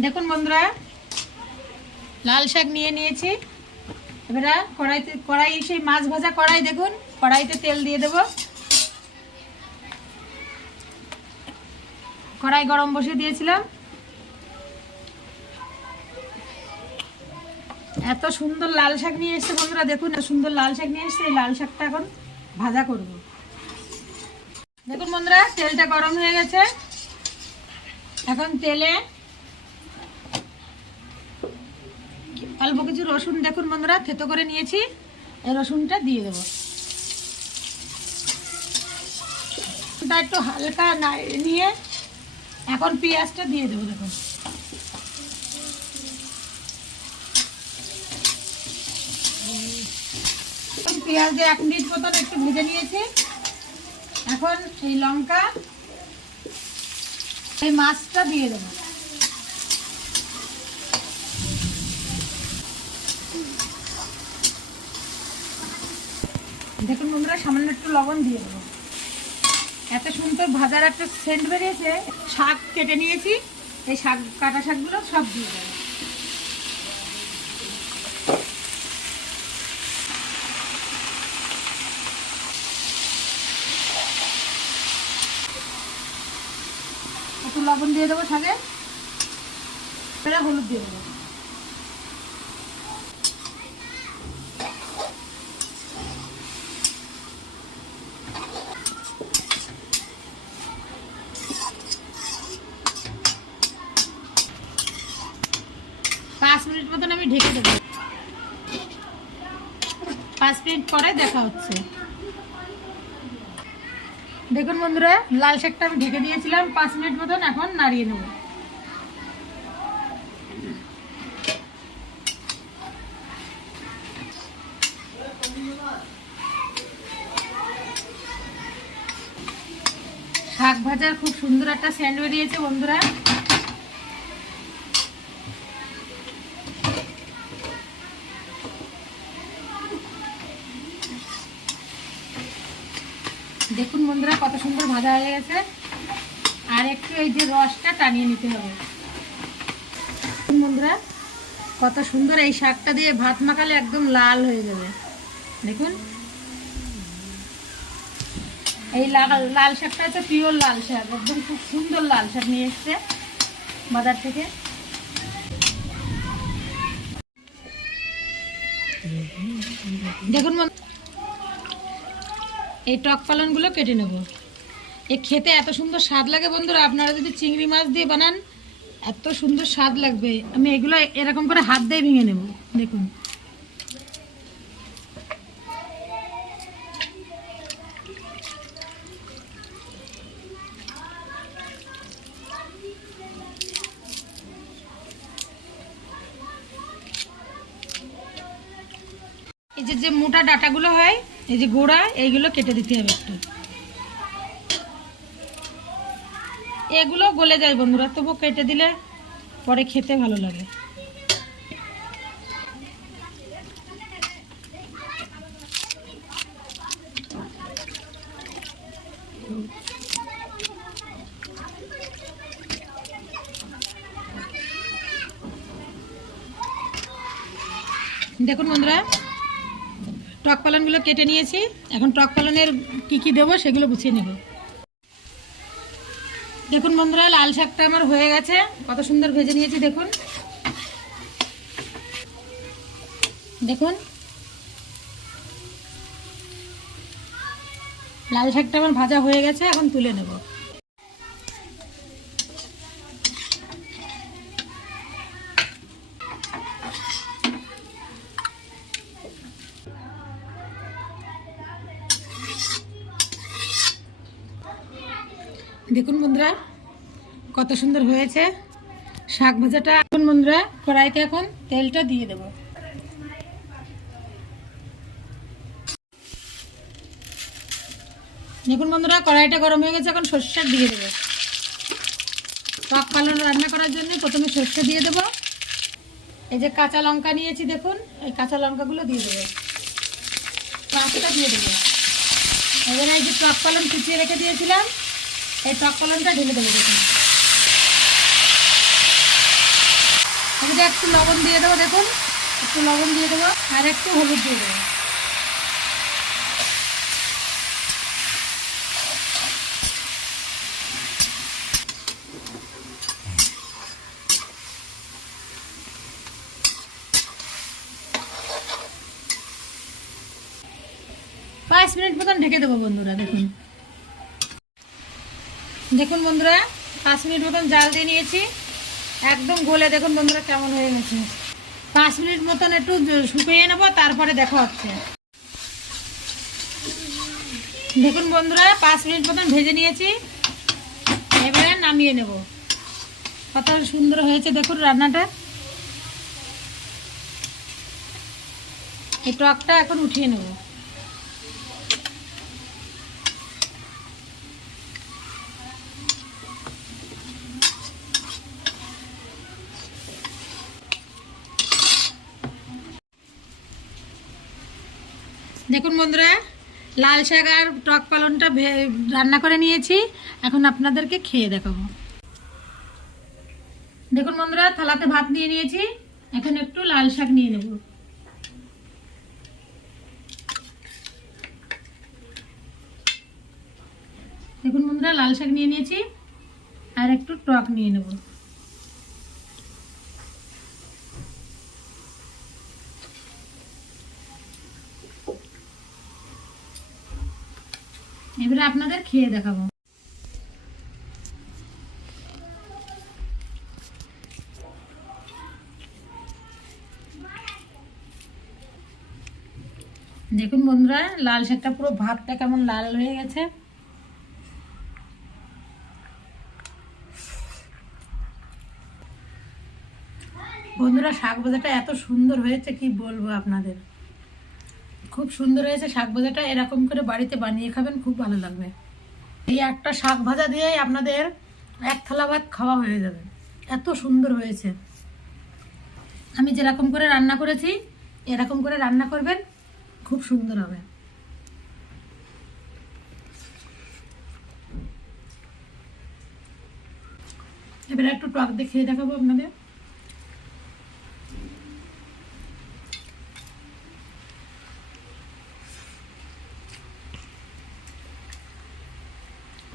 দেখুন বন্ধুরা, লাল শাক নিয়ে নিয়েছি। এবারে কড়াইতে, কড়াই সেই মাছ ভাজা কড়াই দেখুন, কড়াইতে তেল দিয়ে দেব। কড়াই গরম বসে দিয়েছিলাম। এত সুন্দর লাল শাক নিয়ে এসছে বন্ধুরা, দেখুন সুন্দর লাল শাক নিয়ে এসছে, এই লাল শাকটা এখন ভাজা করব। দেখুন বন্ধুরা, তেলটা গরম হয়ে গেছে। এখন তেলে অল্প কিছু রসুন দেখুন বন্ধুরা, থেতো করে নিয়েছি। এই রসুনটা দিয়ে দেবো। একটু হালকা নিয়ে এখন পেঁয়াজটা দিয়ে দেবো দেখুন। পেঁয়াজ এক মিনিট মতন একটু ভেজে নিয়েছি। এখন এই লঙ্কা, এই মাছটা দিয়ে দেবো। দেখুন বন্ধুরা, সামান্য একটু লবণ দিয়ে দেবো। এত সুন্দর ভাজার একটা সেন্ট বেরিয়েছে, শাক কেটে নিয়েছি, এই শাক, কাটা শাকগুলো সব দিয়ে দেবো। একটু লবণ দিয়ে দেবো শাকে। এবারে হলুদ দিয়ে দেবো পাঁচ মিনিট মতন আমি ঢেকে দেবো পাঁচ মিনিট পরে দেখা হচ্ছে। দেখুন বন্ধুরা, লাল শাকটা আমি ঢেকে দিয়েছিলাম, পাঁচ মিনিট মতন এখন নাড়িয়ে নেব। শাক ভাজার খুব সুন্দর একটা স্যান্ড বেরিয়েছে বন্ধুরা। দেখুন বন্ধুরা, কত সুন্দর ভাজা হয়ে গেছে। আর একটু এই যে রসটা টানিয়ে নিতে হবে। বন্ধুরা, কত সুন্দর এই শাকটা দিয়ে ভাত মাখালে একদম লাল হয়ে যাবে। দেখুন। এই লাল লাল শাকটা হচ্ছে পিওর লাল শাক, একদম খুব সুন্দর লাল শাক নিয়ে এসছে বাজার থেকে। দেখুন এই টক পালনগুলো কেটে নেব। এ খেতে এত সুন্দর স্বাদ লাগে বন্ধুরা, আপনারা যদি চিংড়ি মাছ দিয়ে বানান, এত সুন্দর স্বাদ লাগবে। আমি এগুলো এরকম করে হাত দিয়ে ভেঙে নেব, দেখুন। এই যে মোটা ডাটাগুলো হয় এই যে গোড়া, এইগুলো কেটে দিতে হবে একটু। এগুলো গলে যায় বন্ধুরা তবু কেটে দিলে পরে খেতে ভালো লাগে। দেখুন বন্ধুরা টক পালনগুলো কেটে নিয়েছি। এখন টক পালনের কী কী দেবো সেগুলো গুছিয়ে নেব। দেখুন বন্ধুরা, লাল শাকটা আমার হয়ে গেছে। কত সুন্দর ভেজে নিয়েছি, দেখুন। দেখুন। লাল শাকটা আমার ভাজা হয়ে গেছে, এখন তুলে নেব। দেখুন বন্ধুরা, কত সুন্দর হয়েছে। শাক ভাজাটা এখন বন্ধুরা, কড়াইতে এখন তেলটা দিয়ে দেব। দেখুন বন্ধুরা, কড়াইটা গরম হয়ে গেছে, এখন সর্ষে দিয়ে দেবো। টক পালন রান্না করার জন্য প্রথমে সর্ষে দিয়ে দেবো। এই যে কাঁচা লঙ্কা নিয়েছি, দেখুন, এই কাঁচা লঙ্কাগুলো দিয়ে দেবো। পাঁচটা দিয়ে দেবো। এবারে এই যে টক পালন কুচিয়ে রেখে দিয়েছিলাম। এই টক কলমটা ঢেলে দেবো দেখুন। মধ্যে একটু লবণ দিয়ে দেবো দেখুন, একটু লবণ দিয়ে দেবো আর একটু হলুদ দিয়ে দেবো। পাঁচ মিনিট মতন ঢেকে দেবো বন্ধুরা, দেখুন। দেখুন বন্ধুরা, পাঁচ মিনিট মতন জাল দিয়ে নিয়েছি। একদম গলে দেখুন বন্ধুরা কেমন হয়ে গেছে। পাঁচ মিনিট মতন একটু শুকিয়ে নেব, তারপরে দেখা হচ্ছে। দেখুন বন্ধুরা, পাঁচ মিনিট মতন ভেজে নিয়েছি। এবারে নামিয়ে নেব। কত সুন্দর হয়েছে দেখুন রান্নাটা। এই টকটা এখন উঠিয়ে নেব। দেখুন বন্ধুরা, লাল শাক আর টক পালনটা রান্না করে নিয়েছি। এখন আপনাদেরকে খেয়ে দেখাবো। দেখুন বন্ধুরা, থালাতে ভাত নিয়ে নিয়েছি। এখন একটু লাল শাক নিয়ে নেব। দেখুন বন্ধুরা, লাল শাক নিয়ে নিয়েছি। আর একটু টক নিয়ে নেব। এবারে আপনাদের খেয়ে দেখাবো। দেখুন বন্ধুরা, লাল শাকটা পুরো ভাতটা কেমন লাল হয়ে গেছে। বন্ধুরা, শাক ভাজাটা এত সুন্দর হয়েছে, কি বলব আপনাদের? খুব সুন্দর হয়েছে, শাক ভাজাটা এরকম করে বাড়িতে বানিয়ে খাবেন, খুব ভালো লাগবে। এই একটা শাক ভাজা দিয়েই আপনাদের এক থালা ভাত খাওয়া হয়ে যাবে। এত সুন্দর হয়েছে। আমি যেরকম করে রান্না করেছি, এরকম করে রান্না করবেন, খুব সুন্দর হবে। এবারে একটু টক দিয়ে খেয়ে দেখাবো আপনাদের।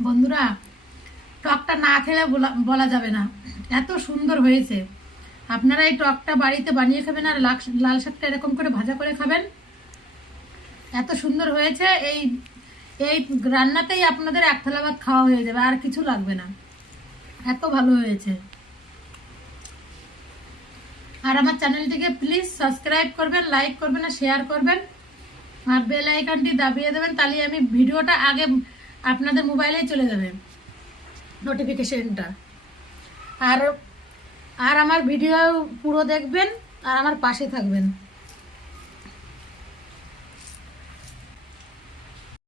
বন্ধুরা, টকটা না খেলে বলা- যাবে না। এত সুন্দর হয়েছে। আপনারা এই টকটা বাড়িতে বানিয়ে খাবেন আর লাল শাকটা এরকম করে ভাজা করে খাবেন। এত সুন্দর হয়েছে। এই এই রান্নাতেই আপনাদের এক থালা ভাত খাওয়া হয়ে যাবে, আর কিছু লাগবে না। এত ভালো হয়েছে। আর আমার চ্যানেলটিকে প্লিজ সাবস্ক্রাইব করবেন, লাইক করবেন আর শেয়ার করবেন। আর বেল আইকনটি দাবিয়ে দেবেন, তাহলে আমি ভিডিওটা আগে আপনাদের মোবাইলেই চলে যাবে নোটিফিকেশনটা আর আর আমার ভিডিও পুরো দেখবেন, আর আমার পাশে থাকবেন।